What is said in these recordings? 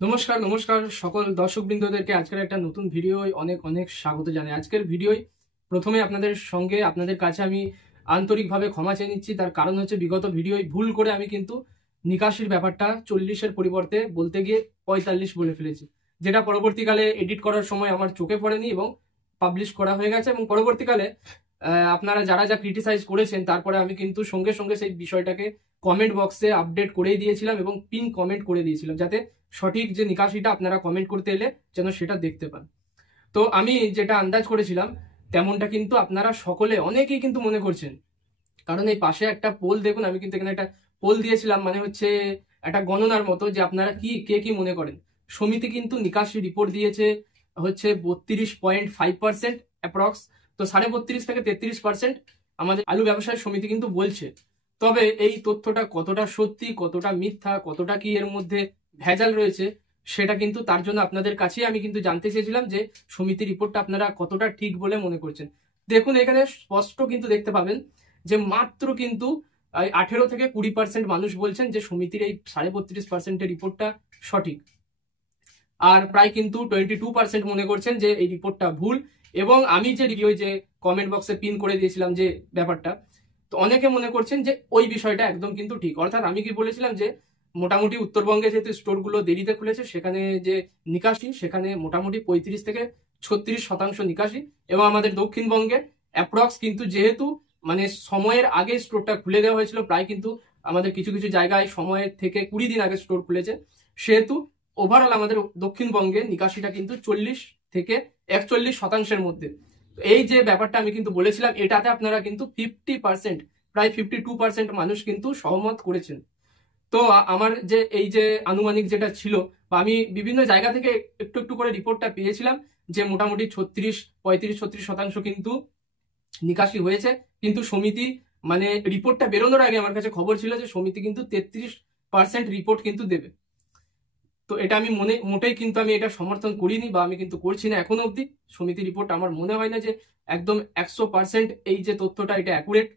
নমস্কার নমস্কার সকল দর্শকবৃন্দদেরকে আজকের একটা নতুন ভিডিওয় অনেক অনেক স্বাগত জানাই। আজকের ভিডিওয় প্রথমে আপনাদের কাছে আমি আন্তরিকভাবে ক্ষমা চেয়ে নিচ্ছি। তার কারণ হচ্ছে বিগত ভিডিওয় ভুল করে আমি কিন্তু নিকাশির ব্যাপারটা 40-এর পরিবর্তে বলতে গিয়ে 45 বলে ফেলেছি, যেটা পরবর্তীকালে এডিট করার সময় আমার চোখে পড়েনি এবং পাবলিশ করা হয়ে গেছে। এবং পরবর্তীকালে আপনারা যারা যা ক্রিটিসাইজ করেছেন তারপরে আমি কিন্তু সঙ্গে সঙ্গে সেই বিষয়টাকে কমেন্ট বক্সে আপডেট করেই দিয়েছিলাম এবং পিন কমেন্ট করে দিয়েছিলাম, যাতে সঠিক যে নিকাশিটা আপনারা কমেন্ট করতে এলে যেন সেটা দেখতে পান। তো আমি যেটা আন্দাজ করেছিলাম তেমনটা কিন্তু আপনারা সকলে অনেকেই কিন্তু মনে করছেন, কারণ এই পাশে একটা পোল দেখুন, আমি কিন্তু এখানে একটা পোল দিয়েছিলাম, মানে হচ্ছে একটা গণনার মতো, যে আপনারা কে কি মনে করেন। সমিতি কিন্তু নিকাশি রিপোর্ট দিয়েছে হচ্ছে 32.5% অ্যাপ্রক্স। তো 32.5 থেকে 33% আমাদের আলু ব্যবসায় সমিতি কিন্তু বলছে। তবে এই তথ্যটা কতটা সত্যি, কতটা মিথ্যা, কতটা কি এর মধ্যে ভেজাল রয়েছে, সেটা কিন্তু তার জন্য আপনাদের কাছে আমি কিন্তু জানতে চেয়েছিলাম যে সমিতি রিপোর্টটা আপনারা কতটা ঠিক বলে মনে করছেন। দেখুন এখানে স্পষ্ট কিন্তু দেখতে পাবেন যে মাত্র কিন্তু 18 থেকে 20% মানুষ বলছেন যে সমিতির এই 32.5% রিপোর্টটা সঠিক, আর প্রায় কিন্তু 22% মনে করছেন যে এই রিপোর্টটা ভুল। এবং আমি যে রিভিউ যে কমেন্ট বক্সে পিন করে দিয়েছিলাম যে ব্যাপারটা, তো অনেকে মনে করছেন যে ওই বিষয়টা একদম কিন্তু ঠিক। অর্থাৎ আমি কি বলেছিলাম যে মোটামুটি উত্তরবঙ্গে যেহেতু স্টোরগুলো দেরিতে খুলেছে, সেখানে যে নিকাশি সেখানে মোটামুটি 35 থেকে 36% নিকাশি, এবং আমাদের দক্ষিণবঙ্গে অ্যাপ্রক্স কিন্তু যেহেতু মানে সময়ের আগে স্টোরটা খুলে দেওয়া হয়েছিল, প্রায় কিন্তু আমাদের কিছু কিছু জায়গায় সময়ের থেকে 20 দিন আগে স্টোর খুলেছে, সেহেতু ওভারঅল আমাদের দক্ষিণবঙ্গে নিকাশিটা কিন্তু 40 থেকে 41% মধ্যে। এই যে ব্যাপারটা আমি কিন্তু বলেছিলাম, এটাতে আপনারা কিন্তু 50%, প্রায় 52% মানুষ কিন্তু সহমত করেছেন। তো আমার যে এই যে আনুমানিক যেটা ছিল, বা আমি বিভিন্ন জায়গা থেকে একটু একটু করে রিপোর্টটা পেয়েছিলাম যে মোটামুটি 35-36% কিন্তু নিকাশি হয়েছে। কিন্তু সমিতি মানে রিপোর্টটা বেরোনোর আগে আমার কাছে খবর ছিল যে সমিতি কিন্তু 33% রিপোর্ট কিন্তু দেবে। তো এটা আমি মোটেই কিন্তু আমি এটা সমর্থন করিনি, বা আমি কিন্তু করছি না এখনো অবধি। সমিতি রিপোর্ট আমার মনে হয় না যে একদম 100% এই যে তথ্যটা এটা অ্যাকুরেট।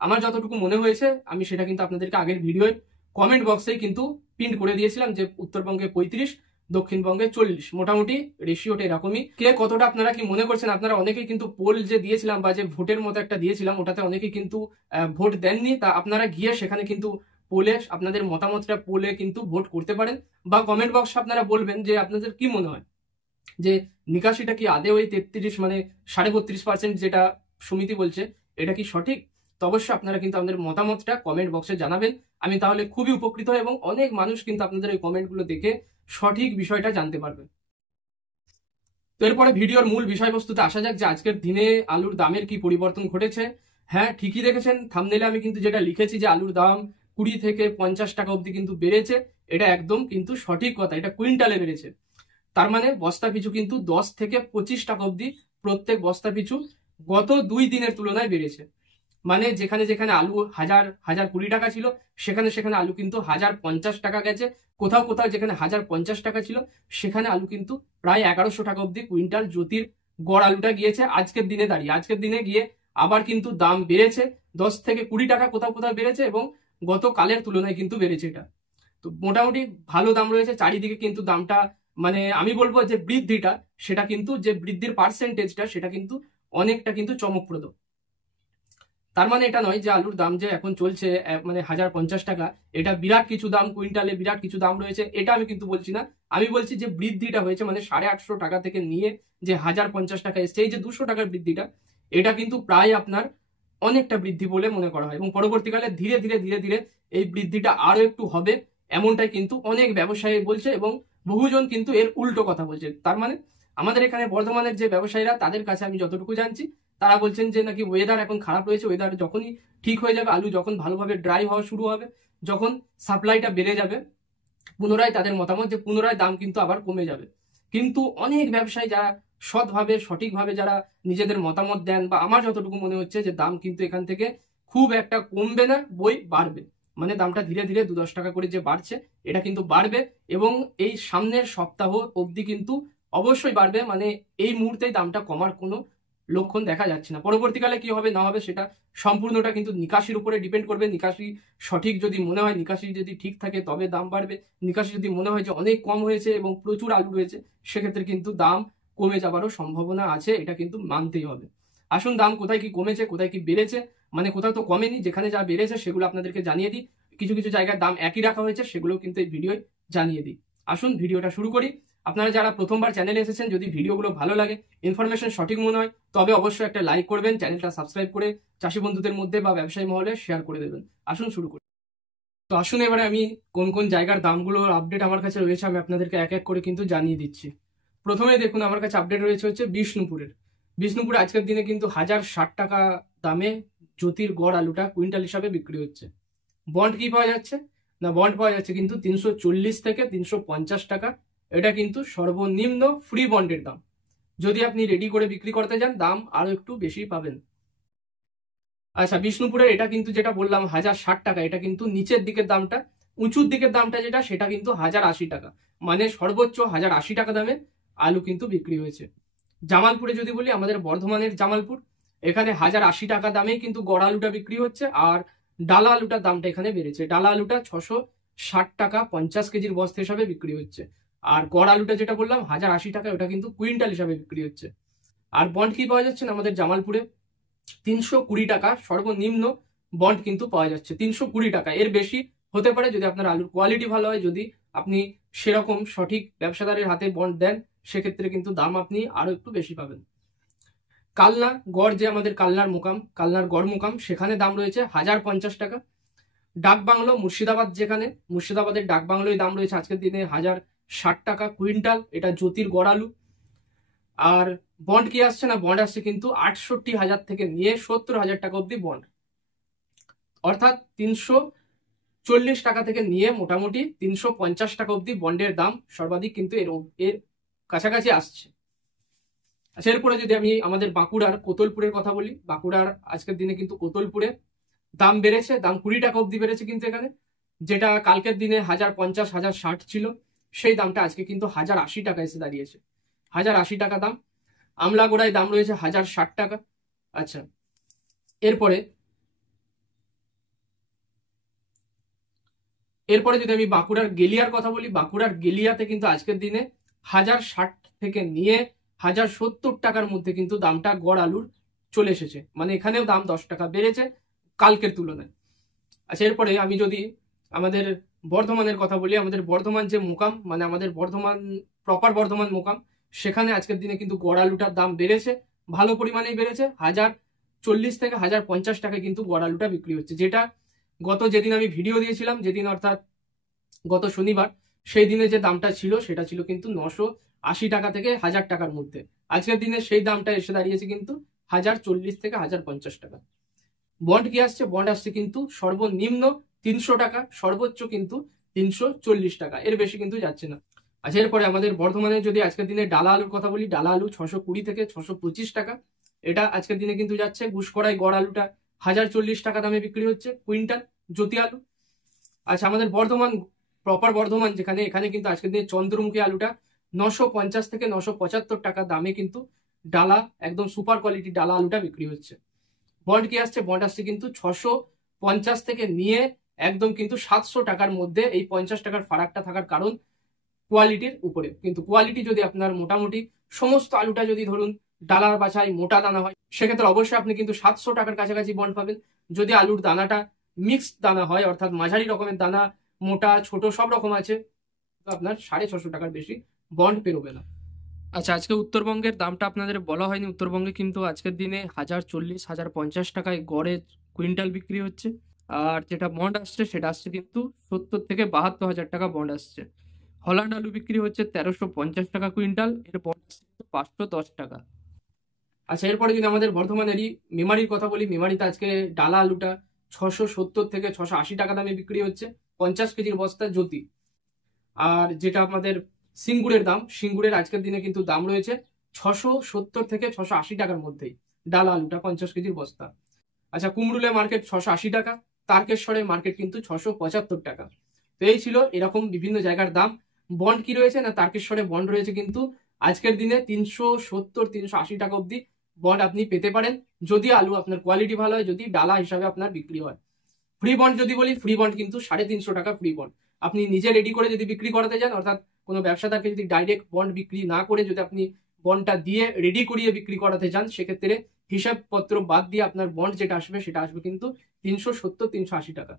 আমার যতটুকু মনে হয়েছে আমি সেটা কিন্তু আপনাদেরকে আগের ভিডিওয় কমেন্ট বক্সেই কিন্তু পিন করে দিয়েছিলাম যে উত্তরবঙ্গে 35, দক্ষিণবঙ্গে 40, মোটামুটি রেশিওটা এরকমই। কে কতটা আপনারা কি মনে করছেন? আপনারা অনেকেই কিন্তু পোল যে দিয়েছিলাম বা যে ভোটের মতো একটা দিয়েছিলাম, ওটাতে অনেকেই কিন্তু ভোট দেননি। তা আপনারা গিয়ে সেখানে কিন্তু পোলে আপনাদের মতামতটা পোলে কিন্তু ভোট করতে পারেন, বা কমেন্ট বক্সে আপনারা বলবেন যে আপনাদের কি মনে হয় যে নিকাশিটা কি আদৌ ওই 33 মানে 32.5% যেটা সমিতি বলছে এটা কি সঠিক। তো অবশ্যই আপনারা কিন্তু আপনাদের মতামতটা কমেন্ট বক্সে জানাবেন, আমি তাহলে খুবই উপকৃত হই এবং অনেক মানুষ কিন্তু আপনাদের ওই কমেন্টগুলো দেখে সঠিক বিষয়টা জানতে পারবে। তো এরপরে ভিডিওর মূল বিষয়বস্তুতে আসা যাক, যে আজকের দিনে আলুর দামের কি পরিবর্তন ঘটেছে। হ্যাঁ, ঠিকই দেখেছেন, থাম্বনেলে আমি কিন্তু যেটা লিখেছি যে আলুর দাম 20 থেকে 50 টাকা অবধি কিন্তু বেড়েছে, এটা একদম কিন্তু সঠিক কথা। এটা কুইন্টালে বেড়েছে, তার মানে বস্তা পিছু কিন্তু 10 থেকে 25 টাকা অবধি প্রত্যেক বস্তা পিছু গত 2 দিনের তুলনায় বেড়েছে। মানে যেখানে যেখানে আলু 1020 টাকা ছিল, সেখানে সেখানে আলু কিন্তু 1050 টাকা গেছে। কোথাও কোথাও যেখানে 1050 টাকা ছিল, সেখানে আলু কিন্তু প্রায় 1100 টাকা অবধি কুইন্টাল জ্যোতির গড় আলুটা গিয়েছে আজকের দিনে দাঁড়িয়ে। আজকের দিনে গিয়ে আবার কিন্তু দাম বেড়েছে, 10 থেকে 20 টাকা কোথাও কোথাও বেড়েছে, এবং গতকালের তুলনায় কিন্তু বেড়েছে এটা। তো মোটামুটি ভালো দাম রয়েছে চারিদিকে, কিন্তু দামটা মানে আমি বলবো যে বৃদ্ধিটা, সেটা কিন্তু যে বৃদ্ধির পার্সেন্টেজটা সেটা কিন্তু অনেকটা কিন্তু চমকপ্রদ। তার মানে এটা নয় যে আলুর দাম যে এখন চলছে মানে 1050 টাকা, এটা বিরাট কিছু দাম, কুইন্টালে বিরাট কিছু দাম রয়েছে, এটা আমি কিন্তু বলছি না। আমি বলছি যে বৃদ্ধিটা হয়েছে, মানে 850 টাকা থেকে নিয়ে যে 1050 টাকা এসছে, এই যে 200 টাকার বৃদ্ধিটা, এটা কিন্তু প্রায় আপনার অনেকটা বৃদ্ধি বলে মনে করা হয়, এবং পরবর্তীকালে ধীরে ধীরে ধীরে ধীরে এই বৃদ্ধিটা আরো একটু হবে, এমনটাই কিন্তু অনেক ব্যবসায়ী বলছে, এবং বহুজন কিন্তু এর উল্টো কথা বলছে। তার মানে আমাদের এখানে বর্ধমানের যে ব্যবসায়ীরা, তাদের কাছে আমি যতটুকু জানছি, তারা বলছেন যে নাকি ওয়েদার এখন খারাপ রয়েছে, ওয়েদার যখনই ঠিক হয়ে যাবে, আলু যখন ভালোভাবে ড্রাই হওয়া শুরু হবে, যখন সাপ্লাইটা বেড়ে যাবে, পুনরায় তাদের মতামত যে পুনরায় দাম কিন্তু আবার কমে যাবে। কিন্তু অনেক ব্যবসায়ী যারা সৎভাবে সঠিকভাবে যারা নিজেদের মতামত দেন, বা আমার যতটুকু মনে হচ্ছে যে দাম কিন্তু এখান থেকে খুব একটা কমবে না, বই বাড়বে। মানে দামটা ধীরে ধীরে 2-10 টাকা করে যে বাড়ছে, এটা কিন্তু বাড়বে, এবং এই সামনের সপ্তাহ অবধি কিন্তু অবশ্যই বাড়বে। মানে এই মুহূর্তেই দামটা কমার কোনো লক্ষণ দেখা যাচ্ছে না। পরবর্তীকালে কি হবে না হবে সেটা সম্পূর্ণটা কিন্তু নিকাশির উপরে ডিপেন্ড করবে। নিকাশি সঠিক যদি মনে হয়, নিকাশি যদি ঠিক থাকে তবে দাম বাড়বে। নিকাশি যদি মনে হয় যে অনেক কম হয়েছে এবং প্রচুর আলু রয়েছে, সেক্ষেত্রে কিন্তু দাম কমে যাবারও সম্ভাবনা আছে, এটা কিন্তু মানতেই হবে। আসুন দাম কোথায় কি কমেছে, কোথায় কি বেড়েছে, মানে কোথাও তো কমেনি, যেখানে যা বেড়েছে সেগুলো আপনাদেরকে জানিয়ে দিই। কিছু কিছু জায়গায় দাম একই রাখা হয়েছে, সেগুলো কিন্তু এই ভিডিওয় জানিয়ে দিই। আসুন ভিডিওটা শুরু করি। আপনারা যারা প্রথমবার চ্যানেলে এসেছেন, যদি ভিডিওগুলো ভালো লাগে, ইনফরমেশন সঠিক মনে হয়, তবে অবশ্যই একটা লাইক করবেন, চ্যানেলটা সাবস্ক্রাইব করে চাষি বন্ধুদের মধ্যে বা ব্যবসায়ী মহলে শেয়ার করে দেবেন। আসুন শুরু করি। তো আসুন এবারে আমি কোন কোন জায়গার দামগুলোর আপডেট আমার কাছে রয়েছে আমি আপনাদেরকে এক এক করে কিন্তু জানিয়ে দিচ্ছি। প্রথমে দেখুন আমার কাছে আপডেট রয়েছে হচ্ছে বিষ্ণুপুরের। বিষ্ণুপুরে আজকের দিনে কিন্তু 1060 টাকা দামে জ্যোতির গড় আলুটা কুইন্টাল হিসাবে বিক্রি হচ্ছে। বন্ড কি পাওয়া যাচ্ছে না, বন্ড পাওয়া যাচ্ছে কিন্তু 340 থেকে 350 টাকা। এটা কিন্তু সর্বনিম্ন ফ্রি বন্ডের দাম। যদি আপনি রেডি করে বিক্রি করতে যান, দাম আরো একটু বেশি পাবেন। আচ্ছা, বিষ্ণুপুরের এটা কিন্তু যেটা বললাম 1060 টাকা, এটা কিন্তু নিচের দিকের দামটা। উঁচুর দিকের দামটা যেটা, সেটা কিন্তু 1080 টাকা, মানে সর্বোচ্চ 1080 টাকা দামে আলু কিন্তু বিক্রি হয়েছে। জামালপুরে যদি বলি, আমাদের বর্ধমানের জামালপুর, এখানে 1080 টাকা দামেই কিন্তু গড় আলুটা বিক্রি হচ্ছে। আর ডালা আলুটার দামটা এখানে বেড়েছে। ডালা আলুটা 660 টাকা 50 কেজির বস্তা হিসাবে বিক্রি হচ্ছে। আর গড় আলুটা যেটা বললাম 1080 টাকা, ওটা কিন্তু কুইন্টাল হিসাবে বিক্রি হচ্ছে। আর বন্ড কি পাওয়া যাচ্ছে না আমাদের জামালপুরে, 320 টাকা সর্বনিম্ন বন্ড কিন্তু পাওয়া যাচ্ছে। 320 টাকা, এর বেশি হতে পারে যদি আপনার আলুর কোয়ালিটি ভালো হয়, যদি আপনি সেরকম সঠিক ব্যবসাদারের হাতে বন্ড দেন, সেক্ষেত্রে কিন্তু দাম আপনি আরো একটু বেশি পাবেন। কালনা গড়, যে আমাদের কালনার মোকাম, কালনার গড় মোকাম, সেখানে দাম রয়েছে 1050 টাকা। ডাক বাংলো মুর্শিদাবাদ, যেখানে মুর্শিদাবাদের ডাক বাংলোয় দাম রয়েছে আজকের দিনে 1060 টাকা কুইন্টাল, এটা জ্যোতির গড় আলু। আর বন্ড কি আসছে না, বন্ড আসছে কিন্তু 68,000 থেকে নিয়ে 70,000 টাকা অব্দি বন্ড, অর্থাৎ 340 টাকা থেকে নিয়ে মোটামুটি 350 টাকা অব্দি বন্ডের দাম সর্বাধিক কিন্তু এর কাছাকাছি আসছে। আচ্ছা, এরপরে যদি আমি আমাদের বাঁকুড়ার কোতলপুরের কথা বলি, বাঁকুড়ার আজকের দিনে কিন্তু কোতলপুরে দাম বেড়েছে, দাম 20 টাকা অব্দি বেড়েছে কিন্তু এখানে। যেটা কালকের দিনে 1050 1060 ছিল, সেই দামটা আজকে কিন্তু 1080 টাকা এসে দাঁড়িয়েছে। 1080 টাকা দাম। আমলাগোড়ায় দাম রয়েছে 1060 টাকা। আচ্ছা, এরপরে যদি আমি বাঁকুড়ার গেলিয়ার কথা বলি, বাঁকুড়ার গেলিয়াতে কিন্তু আজকের দিনে 1060 থেকে নিয়ে 1070 টাকার মধ্যে কিন্তু দামটা গড় আলুর চলে এসেছে, মানে এখানেও দাম 10 টাকা বেড়েছে কালকের তুলনায়। আচ্ছা, এরপরে আমি যদি আমাদের বর্ধমানের কথা বলি, আমাদের বর্ধমান যে মোকাম, মানে আমাদের বর্ধমান প্রপার বর্ধমান মোকাম, সেখানে আজকের দিনে কিন্তু গড় আলুটার দাম বেড়েছে, ভালো পরিমাণেই বেড়েছে। 1040 থেকে 1050 টাকা কিন্তু গড় আলুটা বিক্রি হচ্ছে। যেটা গত যেদিন আমি ভিডিও দিয়েছিলাম, যেদিন অর্থাৎ গত শনিবার, সেই দিনে যে দামটা ছিল সেটা ছিল কিন্তু 980 টাকা থেকে 1000 টাকার মধ্যে। আজকের দিনে সেই দামটা এসে দাঁড়িয়েছে কিন্তু 1040 থেকে 1050 টাকা। বন্ড কি আসছে, বন্ড আসছে কিন্তু সর্বনিম্ন 300 টাকা, সর্বোচ্চ কিন্তু 340 টাকা, এর বেশি কিন্তু যাচ্ছে না। আচ্ছা, এরপরে আমাদের বর্ধমানে যদি আজকের দিনে ডালা আলুর কথা বলি, ডালা আলু 620 থেকে 625 টাকা, এটা আজকের দিনে কিন্তু যাচ্ছে। ঘুষকড়াই গড় আলুটা 1040 টাকা দামে বিক্রি হচ্ছে কুইন্টাল জ্যোতি আলু। আচ্ছা, আমাদের বর্ধমান প্রপার বর্ধমান যেখানে, এখানে কিন্তু আজকের দিনে চন্দ্রমুখী আলুটা 950 থেকে 975 টাকা দামে কিন্তু ডালা, একদম সুপার কোয়ালিটি ডালা আলুটা বিক্রি হচ্ছে। বন্ড কি আসছে, বন্ড আসছে কিন্তু 650 থেকে নিয়ে একদম কিন্তু 700 টাকার মধ্যে। এই 50 টাকার ফারাকটা থাকার কারণ কোয়ালিটির উপরে। কিন্তু কোয়ালিটি যদি আপনার মোটামুটি সমস্ত আলুটা যদি ধরুন ডালার বাছাই মোটা দানা হয়, সেক্ষেত্রে অবশ্যই আপনি কিন্তু 700 টাকার কাছাকাছি বন্ড পাবেন। যদি আলুর দানাটা মিক্সড দানা হয়, অর্থাৎ মাঝারি রকমের দানা, মোটা ছোট সব রকম আছে, আপনার 650 টাকার বেশি বন্ড পেরোবে না। আচ্ছা, আজকে উত্তরবঙ্গের দামটা আপনাদের বলা হয়নি। উত্তরবঙ্গে কিন্তু আজকের দিনে 1040 1050 টাকায় গড়ে কুইন্টাল বিক্রি হচ্ছে। আর যেটা বন্ড আসছে সেটা আসছে কিন্তু 70 থেকে 72,000 টাকা বন্ড আসছে। হল্যান্ড আলু বিক্রি হচ্ছে 1350 টাকা কুইন্টাল, এর বন্ড আসছে 510 টাকা। আচ্ছা, এরপরে যদি আমাদের বর্ধমানেরই মেমারির কথা বলি, মেমারিতে আজকে ডালা আলুটা 670 থেকে 680 টাকা দামে বিক্রি হচ্ছে 50 কেজির বস্তা জ্যোতি। আর যেটা আমাদের সিঙ্গুরের দাম, সিঙ্গুরের আজকের দিনে কিন্তু দাম রয়েছে 670 থেকে 680 টাকার মধ্যেই ডালা আলুটা 50 কেজির বস্তা। আচ্ছা, কুমরুলে মার্কেট 680 টাকা, তারকেশ্বরে মার্কেট কিন্তু 675 টাকা। তো এই ছিল এরকম বিভিন্ন জায়গার দাম। বন্ড কি রয়েছে না, তারকেশ্বরে বন্ড রয়েছে কিন্তু আজকের দিনে 370 380 টাকা অব্দি বন্ড আপনি পেতে পারেন, যদি আলু আপনার কোয়ালিটি ভালো হয়, যদি ডালা হিসাবে আপনার বিক্রি হয়। ফ্রি বন্ড যদি বলি, ফ্রি বন্ড কিন্তু 350 টাকা ফ্রি বন্ড। আপনি নিজে রেডি করে যদি বিক্রি করাতে যান, অর্থাৎ কোনো ব্যবসাদারকে যদি ডাইরেক্ট বন্ড বিক্রি না করে যদি আপনি বন্ডটা দিয়ে রেডি করিয়ে বিক্রি করাতে চান, সেক্ষেত্রে হিসাবপত্র বাদ দিয়ে আপনার বন্ড যেটা আসবে সেটা আসবে কিন্তু 370-380 টাকা।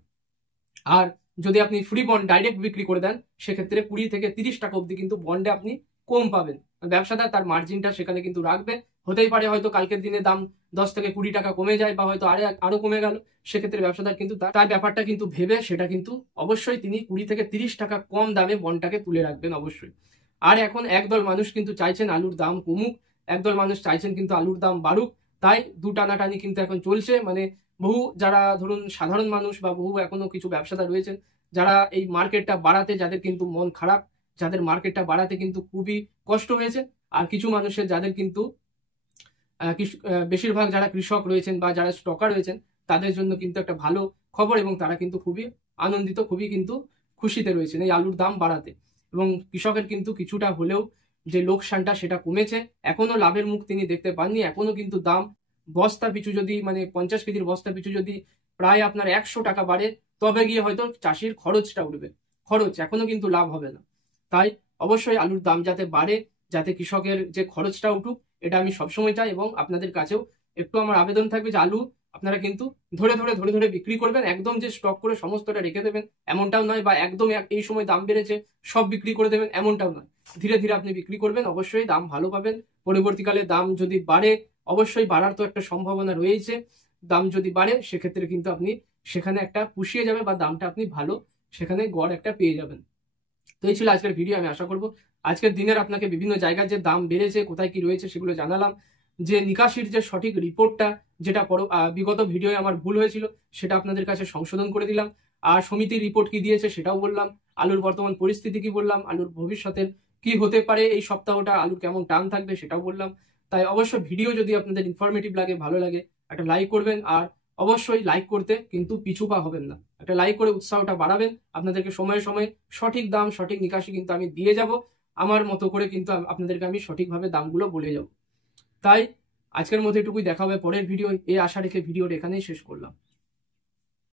আর যদি আপনি ফ্রি বন্ড ডাইরেক্ট বিক্রি করে দেন, সেক্ষেত্রে 20 থেকে 30 টাকা অবধি কিন্তু বন্ডে আপনি কম পাবেন। ব্যবসাদার তার মার্জিনটা সেখানে কিন্তু রাখবে। হতেই পারে হয়তো কালকের দিনে দাম 10 থেকে 20 টাকা কমে যায়, বা হয়তো আরো কমে গেল, সেক্ষেত্রে ব্যবসাদার কিন্তু তার ব্যাপারটা কিন্তু ভেবে সেটা কিন্তু অবশ্যই তিনি 20 থেকে 30 টাকা কম দামে বন্ডটাকে তুলে রাখবেন অবশ্যই। আর এখন একদল মানুষ কিন্তু চাইছেন আলুর দাম কমুক, একদল মানুষ চাইছেন কিন্তু আলুর দাম বাড়ুক। তাই দু টানাটানি কিন্তু এখন চলছে। মানে বহু যারা ধরুন সাধারণ মানুষ বা বহু এখনো কিছু ব্যবসাদার রয়েছেন যারা এই মার্কেটটা বাড়াতে, যাদের কিন্তু মন খারাপ, যাদের মার্কেটটা বাড়াতে কিন্তু খুবই কষ্ট হয়েছে। আর কিছু মানুষের যাদের কিন্তু বেশিরভাগ যারা কৃষক রয়েছেন বা যারা স্টকার রয়েছেন, তাদের জন্য কিন্তু একটা ভালো খবর, এবং তারা কিন্তু খুবই আনন্দিত, খুবই কিন্তু খুশিতে রয়েছেন এই আলুর দাম বাড়াতে। এবং কৃষকের কিন্তু কিছুটা হলেও যে লোকসানটা সেটা কমেছে, এখনো লাভের মুখ তিনি দেখতে পাননি। এখনো কিন্তু দাম বস্তা পিছু যদি, মানে 50 কেজির বস্তা পিছু যদি প্রায় আপনার 100 টাকা বাড়ে, তবে গিয়ে হয়তো চাষির খরচটা উঠবে। খরচ এখনো কিন্তু লাভ হবে না। তাই অবশ্যই আলুর দাম যাতে বাড়ে, যাতে কৃষকের যে খরচটা উঠুক, এটা আমি সবসময় চাই। এবং আপনাদের কাছেও একটু আমার আবেদন থাকবে যে আলু আপনারা কিন্তু ধরে ধরে বিক্রি করবেন। একদম যে স্টক করে সমস্তটা রেখে দেবেন এমনটাও নয়, বা একদম এই সময় দাম বেড়েছে সব বিক্রি করে দেবেন এমনটাও নয়। ধীরে ধীরে আপনি বিক্রি করবেন, অবশ্যই দাম ভালো পাবেন। পরবর্তীকালে দাম যদি বাড়ে, অবশ্যই বাড়ার তো একটা সম্ভাবনা রয়েছে, দাম যদি বাড়ে সেক্ষেত্রে কিন্তু আপনি সেখানে একটা পুষিয়ে যাবে, বা দামটা আপনি ভালো সেখানে গড় একটা পেয়ে যাবেন। তো এই ছিল আজকের ভিডিও। আমি আশা করবো আজকের দিনের আপনাকে বিভিন্ন জায়গার যে দাম বেড়েছে, কোথায় কি রয়েছে সেগুলো জানালাম। যে নিকাশির যে সঠিক রিপোর্টটা, যেটা বিগত ভিডিও আমার ভুল হয়েছিল, সেটা আপনাদের কাছে সংশোধন করে দিলাম। আর সমিতির রিপোর্ট কি দিয়েছে সেটাও বললাম, আলুর বর্তমান পরিস্থিতি কি বললাম, আলুর ভবিষ্যতের কি হতে পারে, এই সপ্তাহটা আলুর কেমন টান থাকবে সেটাও বললাম। তাই অবশ্যই ভিডিও যদি আপনাদের ইনফরমেটিভ লাগে, ভালো লাগে, একটা লাইক করবেন। আর অবশ্যই লাইক করতে কিন্তু পিছু পা হবেন না, একটা লাইক করে উৎসাহটা বাড়াবেন। আপনাদেরকে সময়ে সময়ে সঠিক দাম, সঠিক নিকাশি কিন্তু আমি দিয়ে যাব, আমার মতো করে কিন্তু আপনাদেরকে আমি সঠিকভাবে দামগুলো বলে যাব। তাই আজকের মতো এটুকুই, দেখা হবে পরের ভিডিও, এই আশা রেখে ভিডিওটা এখানেই শেষ করলাম।